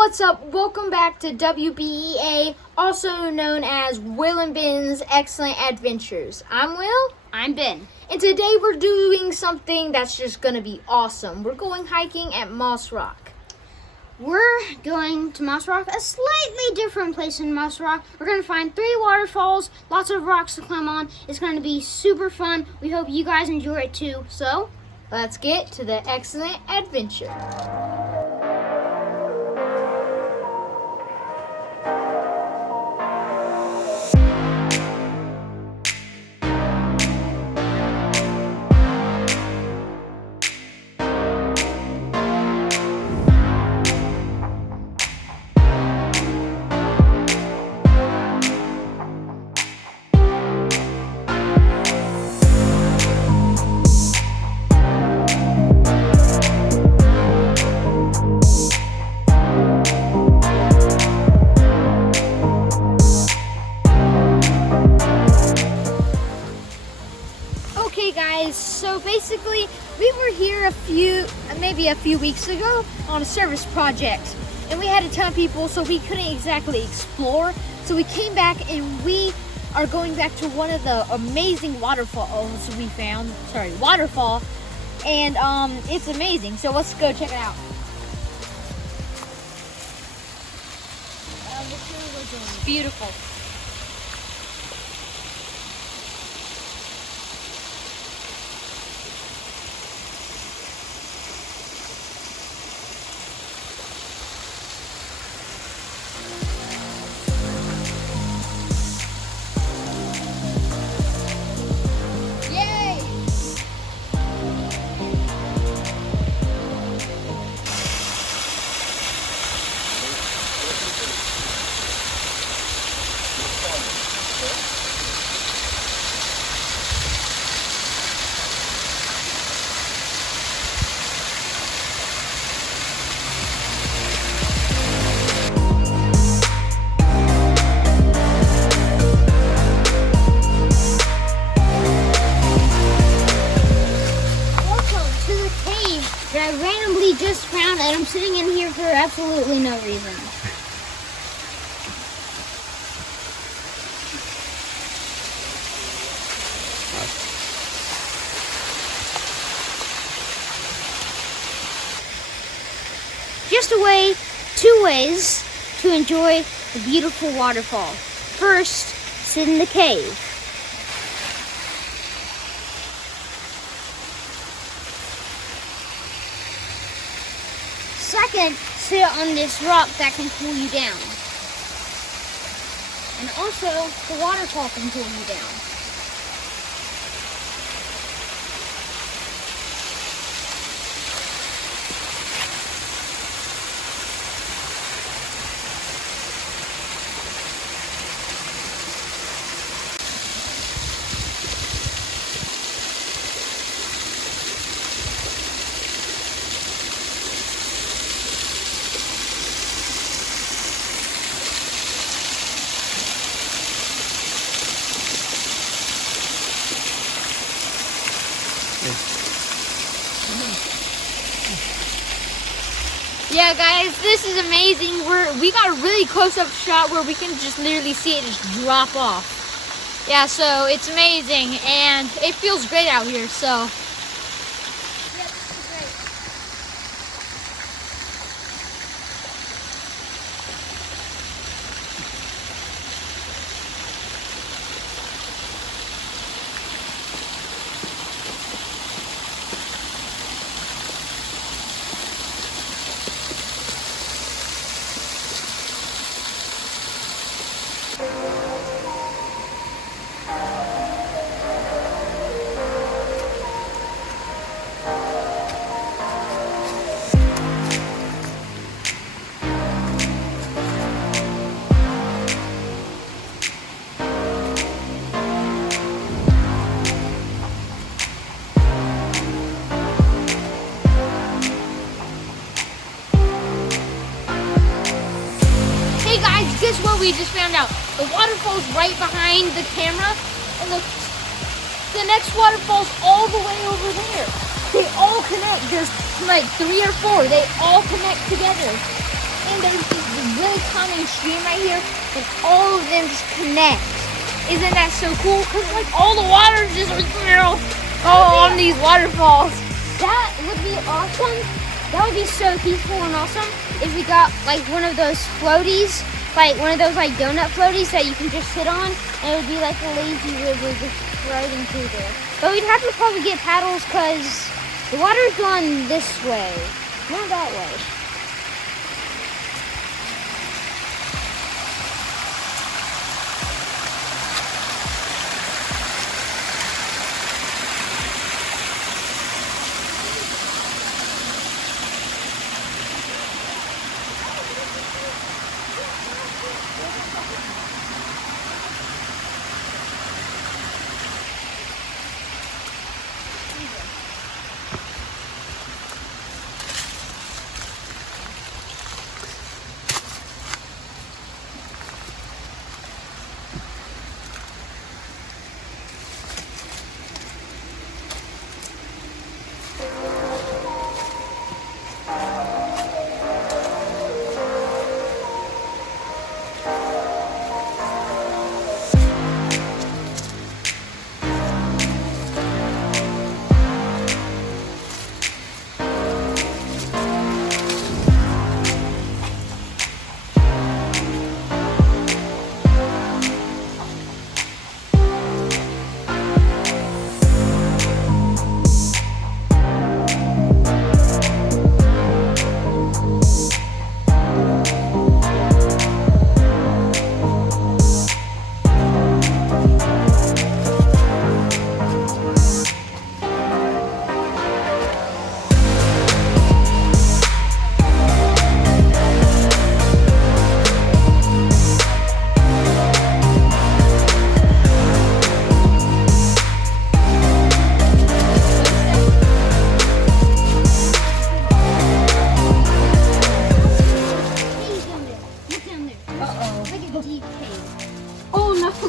What's up? Welcome back to WBEA, also known as Will and Ben's Excellent Adventures. I'm Will. I'm Ben. And today we're doing something that's just going to be awesome. We're going hiking at Moss Rock. We're going to Moss Rock, a slightly different place in Moss Rock. We're going to find 3 waterfalls, lots of rocks to climb on. It's going to be super fun. We hope you guys enjoy it too. So, let's get to the excellent adventure. Okay guys, so basically we were here maybe a few weeks ago on a service project, and we had a ton of people, so we couldn't exactly explore. So we came back and we are going back to one of the amazing waterfalls we found. Waterfall, and it's amazing. So let's go check it out. It's beautiful. that I randomly just found, and I'm sitting in here for absolutely no reason. Just two ways to enjoy the beautiful waterfall. First, sit in the cave. Second, sit on this rock that can cool you down. And also, the waterfall can cool you down. Yeah, guys, this is amazing. We got a really close-up shot where we can just literally see it just drop off. Yeah, so it's amazing, and it feels great out here, so. Guess what we just found out? The waterfall's right behind the camera, and the next waterfall's all the way over there. They all connect. There's like 3 or 4. They all connect together. and there's this really common stream right here, and all of them just connect. Isn't that so cool? Because like all the water is just on these waterfalls. That would be awesome. That would be so peaceful and awesome if we got like one of those floaties, like one of those like donut floaties that you can just sit on, and it would be like a lazy river just riding through there. But we'd have to probably get paddles because the water's going this way, not that way.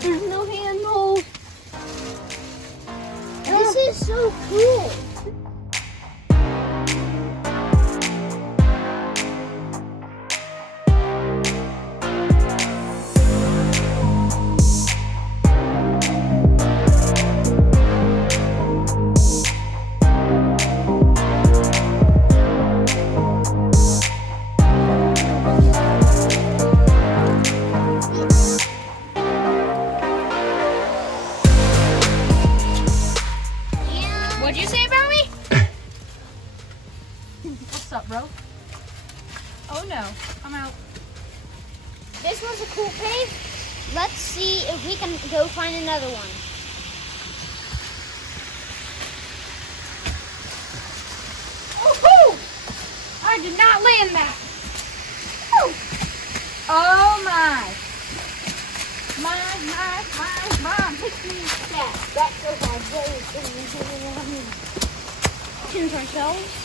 There's no handle. This is so cool. What'd you say about me? What's up, bro? Oh no, I'm out. This was a cool cave. Let's see if we can go find another one. Woohoo! I did not land that. Woo! Oh my. My, pick me that. That's so bad. Choose ourselves.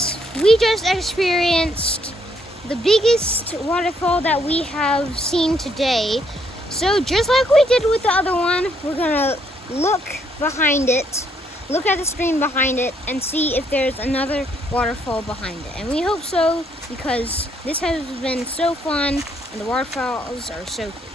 guys, we just experienced the biggest waterfall that we have seen today. So just like we did with the other one, we're gonna look behind it, look at the stream behind it, and see if there's another waterfall behind it. And we hope so, because this has been so fun and the waterfalls are so cool.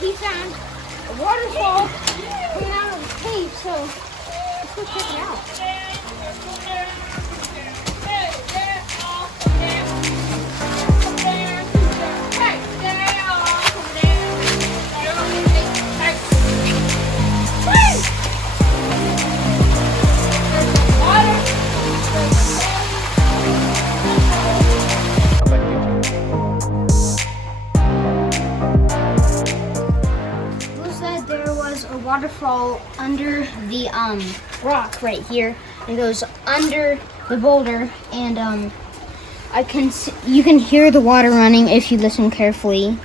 He found a waterfall coming out of the cave, so let's go check it out. Waterfall under the rock right here. It goes under the boulder, and you can hear the water running if you listen carefully.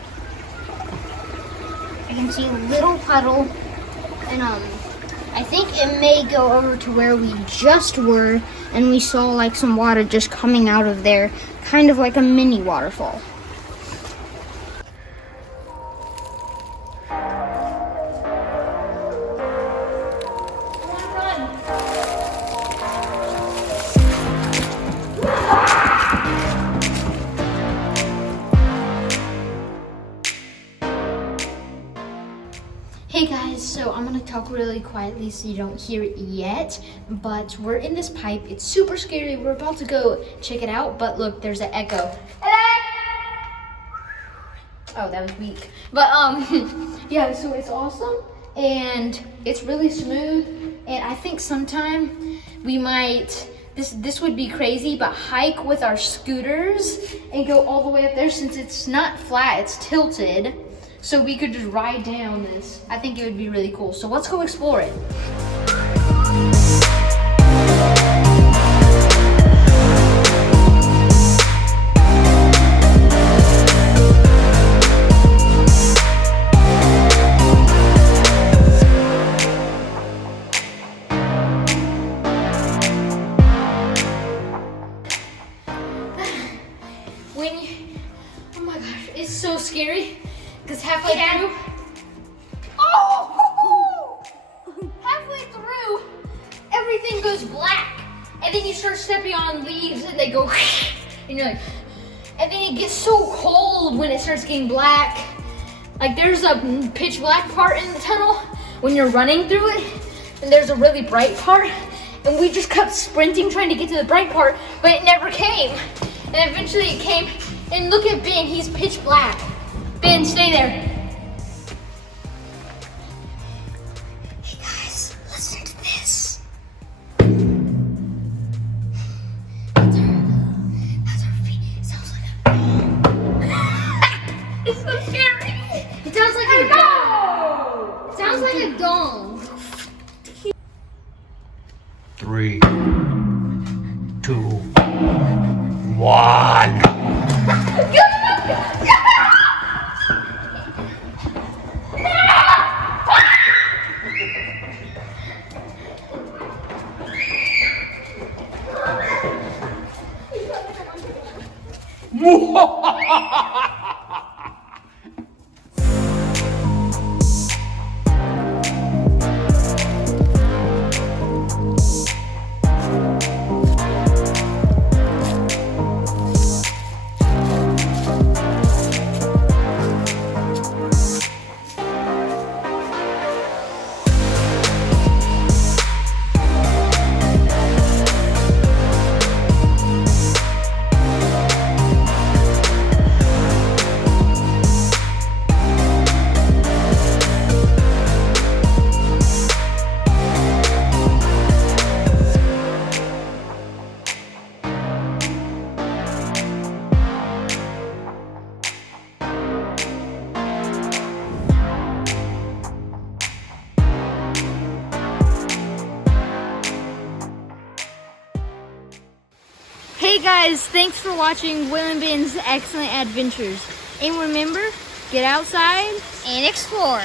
I can see a little puddle, and I think it may go over to where we just were, and we saw like some water just coming out of there, kind of like a mini waterfall. Hey guys, so I'm gonna talk really quietly so you don't hear it yet, but we're in this pipe. It's super scary. We're about to go check it out, but look, there's an echo. Hello? Oh, that was weak. But yeah, so it's awesome and it's really smooth, and I think sometime we might, this would be crazy, but hike with our scooters and go all the way up there, since it's not flat, it's tilted. So we could just ride down this. I think it would be really cool. So let's go explore it. Oh my gosh, it's so scary. Because halfway through, halfway through, everything goes black, and then you start stepping on leaves, and they go, and you're like, and then it gets so cold when it starts getting black. Like there's a pitch black part in the tunnel when you're running through it, and there's a really bright part, and we just kept sprinting trying to get to the bright part, but it never came, and eventually it came. And look at Ben, he's pitch black. Ben, stay there. Hey guys, listen to this. That's our feet. It sounds like a gong. It's so scary. It sounds like a gong. It sounds like a gong. 3, 2, 1. Hey guys, thanks for watching Will and Ben's Excellent Adventures. And remember, get outside And explore.